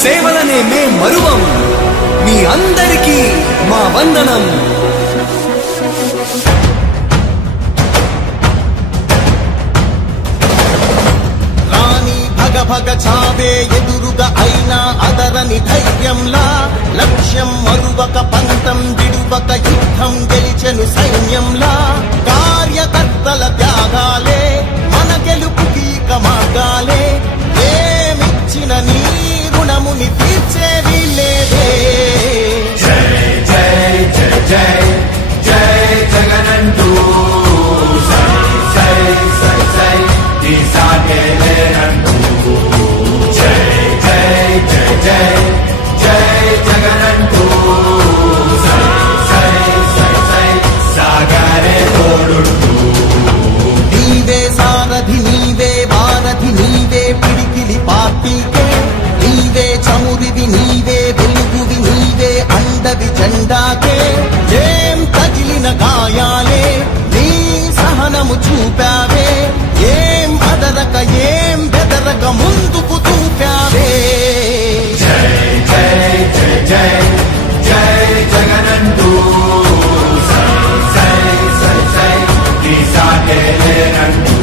సేవలనే మే మరువం మీ అందరికీ మా వందనం రాణి భగ భగ చావే ఎదురుగా అయినా అదరని ధైర్యంలా లక్ష్యం మరువక పంతం విడువక యుద్ధం గెలిచెను సైన్యంలా కార్యకర్తల త్యాగాలే మన గెలుపుకి మార్గాలే ఏమిచ్చిన నీ రుణముని తీర్చేది లేదే జై జై జై జై జై జగనంటూ సై సై సై సై ఈ సాగే లేనంటూ జై జై జై జై జై జగనంటూ సై సై సై సై సాగరే తోడుంటూ నీవే సారథి నీవే వారధి నీవే పిడికిలి పార్టీకే నీవే చమురివి నీవే వెలుగువి నీవే అండవి జెండాకే ఏం తగిలిన గాయాలే నీ సహనము చూపావే ఏం అదరక ఏం బెదరక ముందుకు చూపావే జై జై జై జై జై జగనంటూ సై సై సై సై ఈ సాగే లేనంటూ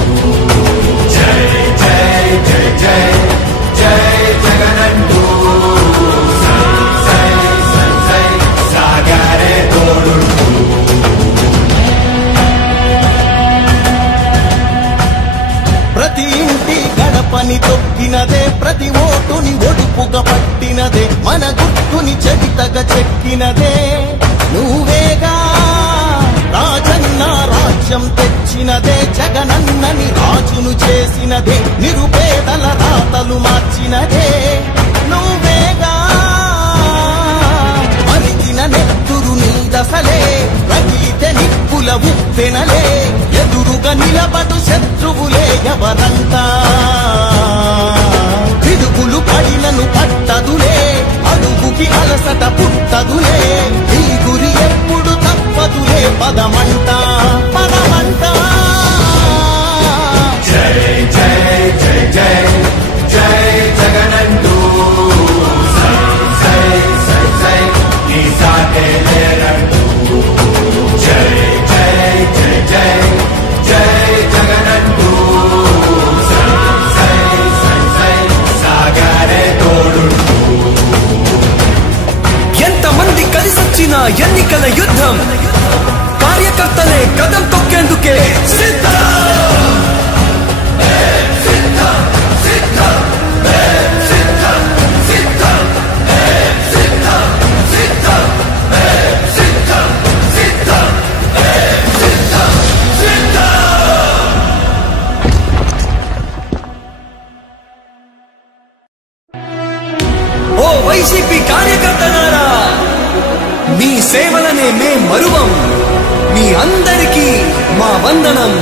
జై జై జై జై జై జగనంటూ సై సై సై సై సాగరే తోడుంటూ ప్రతి ఇంటి గడపని తొక్కినదే ప్రతి ఓటుని ఒడుపుగా పట్టినదే మన గుర్తుని చెవితగా చెక్కినదే నువ్వేగా రాజన్న రాజ్యం తెచ్చినదే జగనన్నని రాజును చేసినదే నిరుపేదల రాతలు మార్చినదే నువ్వేగా మరిగిన నెత్తురు నీ దశలే రగిలితే నిప్పుల ఉప్పెనలే ఎదురుగా నిలబడు శత్రువులే ఎవరంతా పిడుగులు పడినను పట్టదులే అడుగుకి అలసట పుట్టదులే ఈ గురి ఎప్పుడు తప్పదులే పదమంట పదమంట జై జై జై జై జై జగనంటూ సై సై సై సై ఈ సాగే లేనంటూ జై జై జై జై జై జగనంటూ సై సై సై సై సాగరే తోడుంటూ ఎంతమంది కలిసొచ్చిన ఎన్నికల యుద్ధం కార్యకర్తలే కదం తొక్కేందుకే సిద్ధం ఓ వైసీపీ కార్యకర్తలారా మీ సేవలనే మే మరువం మీ అందరికీ మా వందనం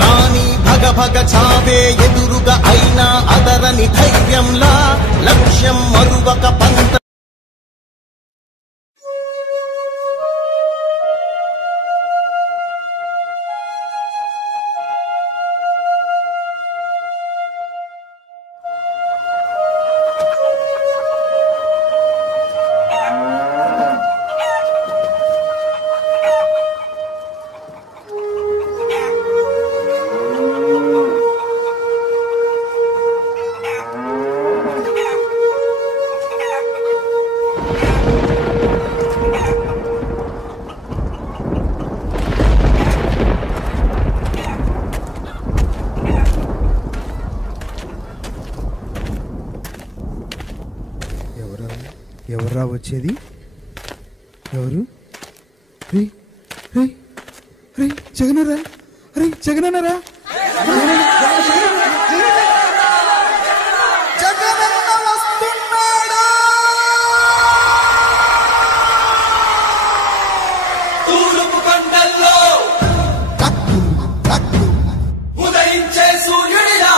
రాణి భగ భగ చావే ఎదురుగా అయినా అదరని ధైర్యంలా లక్ష్యం మరువక పంత ఎవర్రా వచ్చేది ఎవరు రే రే రే జగనరా రే జగనరా తూర్పు కొండల్లో ఉదయించే సూర్యుడిలా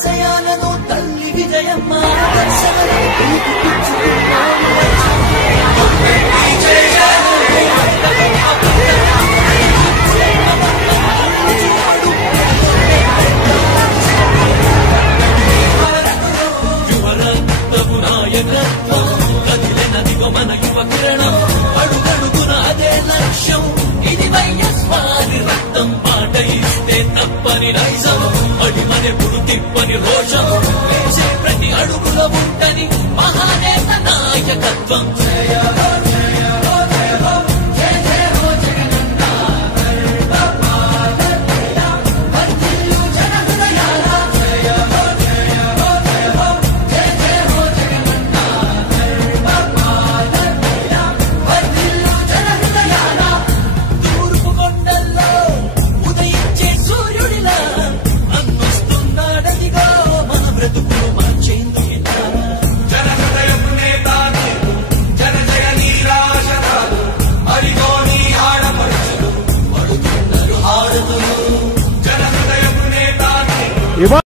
ఆశయాలను తల్లి విజయమ్మ దర్శనమై మన యువ కిరణం అడుగడుగున అదే లక్ష్యం ఇది వైఎస్ఆర్ రక్తం మాట ఇస్తే తప్పని నైజం అడిమనెప్పుడు తిప్పని రోషం ప్రతి అడుగులో ఉంటని మహానేత నాయకత్వం